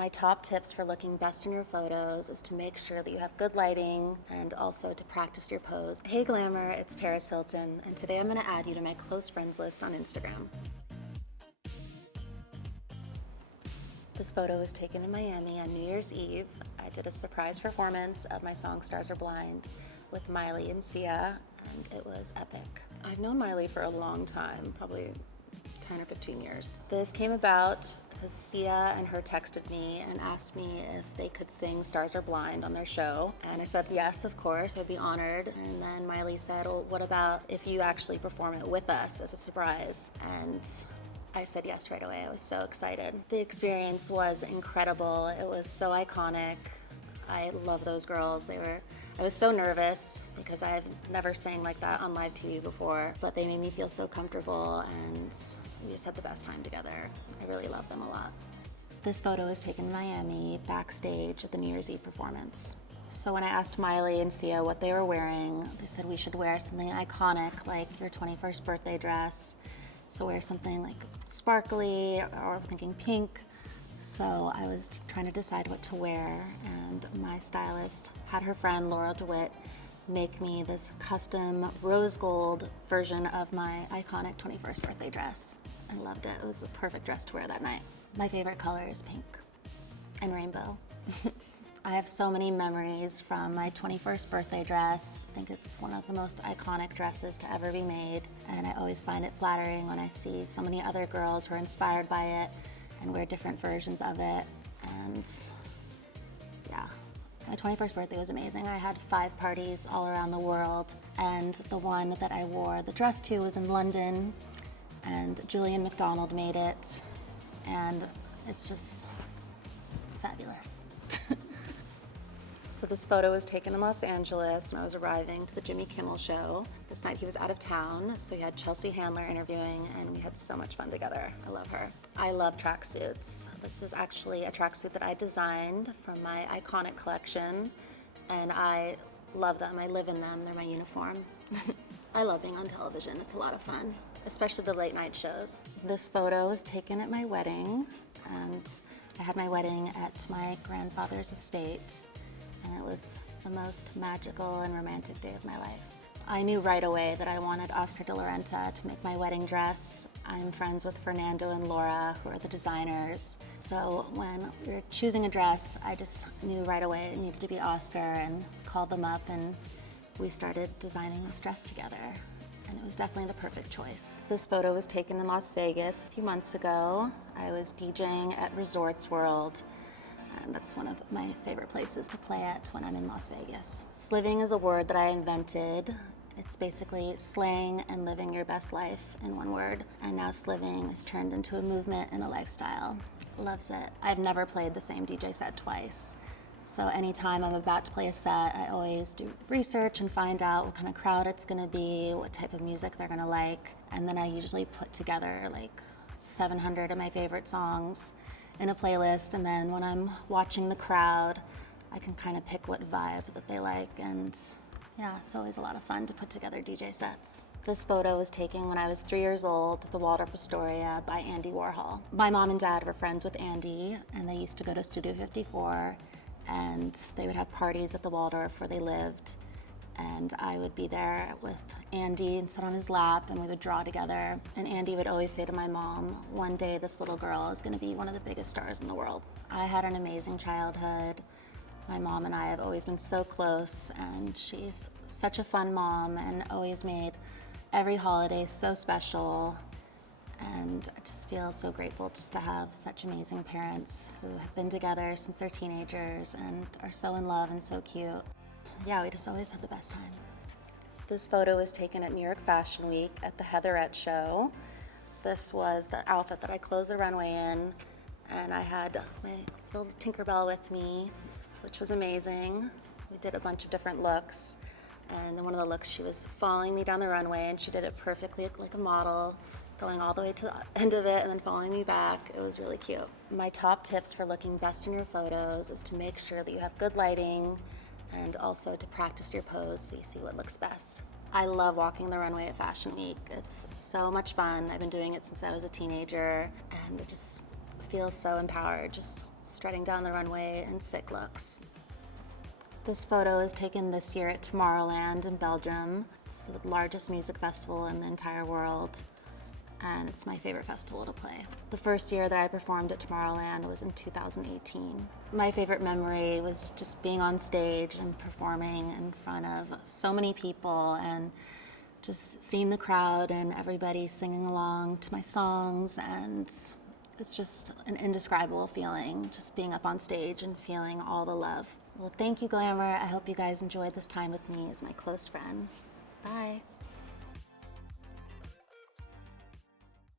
My top tips for looking best in your photos is to make sure that you have good lighting and also to practice your pose. Hey Glamour, it's Paris Hilton, and today I'm going to add you to my close friends list on Instagram. This photo was taken in Miami on New Year's Eve. I did a surprise performance of my song Stars Are Blind with Miley and Sia, and it was epic. I've known Miley for a long time, probably 10 or 15 years. This came about because Sia and her texted me and asked me if they could sing Stars Are Blind on their show. And I said, yes, of course, I'd be honored. And then Miley said, well, what about if you actually perform it with us as a surprise? And I said yes right away. I was so excited. The experience was incredible. It was so iconic. I love those girls. I was so nervous because I've never sang like that on live TV before, but they made me feel so comfortable and we just had the best time together. I really love them a lot. This photo was taken in Miami backstage at the New Year's Eve performance. So when I asked Miley and Sia what they were wearing, they said we should wear something iconic like your 21st birthday dress. So wear something like sparkly or thinking pink. So I was trying to decide what to wear, and my stylist had her friend Laura DeWitt make me this custom rose gold version of my iconic 21st birthday dress. I loved it. It was the perfect dress to wear that night. My favorite color is pink and rainbow. I have so many memories from my 21st birthday dress. I think it's one of the most iconic dresses to ever be made, and I always find it flattering when I see so many other girls who are inspired by it and wear different versions of it. And yeah, my 21st birthday was amazing. I had 5 parties all around the world, and the one that I wore the dress to was in London, and Julian McDonald made it, and it's just fabulous. So this photo was taken in Los Angeles when I was arriving to the Jimmy Kimmel show. This night he was out of town, so he had Chelsea Handler interviewing, and we had so much fun together. I love her. I love tracksuits. This is actually a tracksuit that I designed from my iconic collection, and I love them. I live in them. They're my uniform. I love being on television. It's a lot of fun, especially the late night shows. This photo was taken at my wedding, and I had my wedding at my grandfather's estate. And it was the most magical and romantic day of my life. I knew right away that I wanted Oscar de la Renta to make my wedding dress. I'm friends with Fernando and Laura, who are the designers. So when we were choosing a dress, I just knew right away it needed to be Oscar, and called them up, and we started designing this dress together. And it was definitely the perfect choice. This photo was taken in Las Vegas a few months ago. I was DJing at Resorts World, and that's one of my favorite places to play at when I'm in Las Vegas. Sliving is a word that I invented. It's basically slaying and living your best life in one word. And now sliving has turned into a movement and a lifestyle. Loves it. I've never played the same DJ set twice. So anytime I'm about to play a set, I always do research and find out what kind of crowd it's gonna be, what type of music they're gonna like. And then I usually put together like 700 of my favorite songs in a playlist, and then when I'm watching the crowd, I can kind of pick what vibe that they like, and yeah, it's always a lot of fun to put together DJ sets. This photo was taken when I was 3 years old at the Waldorf Astoria by Andy Warhol. My mom and dad were friends with Andy, and they used to go to Studio 54, and they would have parties at the Waldorf where they lived, and I would be there with Andy and sit on his lap, and we would draw together. And Andy would always say to my mom, one day this little girl is going to be one of the biggest stars in the world. I had an amazing childhood. My mom and I have always been so close, and she's such a fun mom and always made every holiday so special. And I just feel so grateful just to have such amazing parents who have been together since they're teenagers and are so in love and so cute. Yeah, we just always have the best time. This photo was taken at New York Fashion Week at the Heatherette show. This was the outfit that I closed the runway in, and I had my little Tinkerbell with me, which was amazing. We did a bunch of different looks, and in one of the looks she was following me down the runway, and she did it perfectly like a model, going all the way to the end of it and then following me back. It was really cute. My top tips for looking best in your photos is to make sure that you have good lighting, and also to practice your pose so you see what looks best. I love walking the runway at Fashion Week. It's so much fun. I've been doing it since I was a teenager, and it just feels so empowered, just strutting down the runway in sick looks. This photo is taken this year at Tomorrowland in Belgium. It's the largest music festival in the entire world, and it's my favorite festival to play. The first year that I performed at Tomorrowland was in 2018. My favorite memory was just being on stage and performing in front of so many people and just seeing the crowd and everybody singing along to my songs, and it's just an indescribable feeling, just being up on stage and feeling all the love. Well, thank you, Glamour. I hope you guys enjoyed this time with me as my close friend. Bye.